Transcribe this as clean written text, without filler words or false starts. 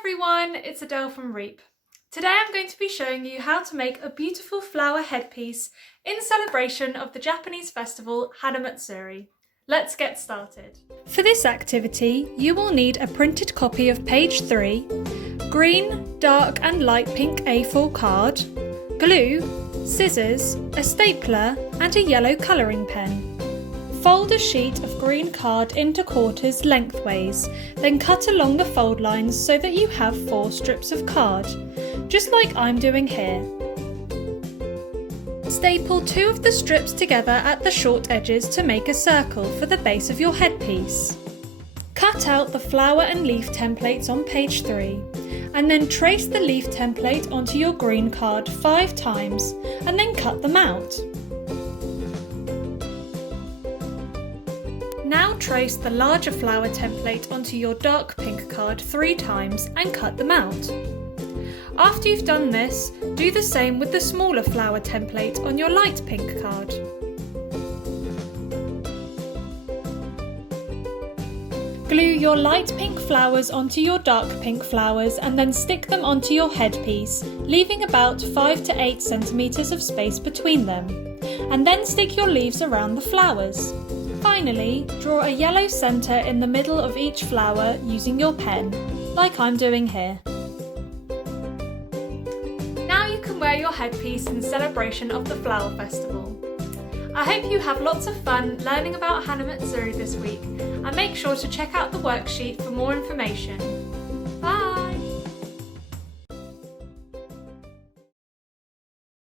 everyone, it's Adele from REEP. Today I'm going to be showing you how to make a beautiful flower headpiece in celebration of the Japanese festival Hana Matsuri. Let's get started. For this activity, you will need a printed copy of page 3, green, dark and light pink A4 card, glue, scissors, a stapler and a yellow colouring pen. Fold a sheet of green card into quarters lengthways, then cut along the fold lines so that you have 4 strips of card, just like I'm doing here. Staple 2 of the strips together at the short edges to make a circle for the base of your headpiece. Cut out the flower and leaf templates on page 3, and then trace the leaf template onto your green card 5 times, and then cut them out. Now trace the larger flower template onto your dark pink card 3 times and cut them out. After you've done this, do the same with the smaller flower template on your light pink card. Glue your light pink flowers onto your dark pink flowers and then stick them onto your headpiece, leaving about 5 to 8 centimeters of space between them. And then stick your leaves around the flowers. Finally, draw a yellow centre in the middle of each flower using your pen, like I'm doing here. Now you can wear your headpiece in celebration of the flower festival. I hope you have lots of fun learning about Hana Matsuri this week, and make sure to check out the worksheet for more information. Bye!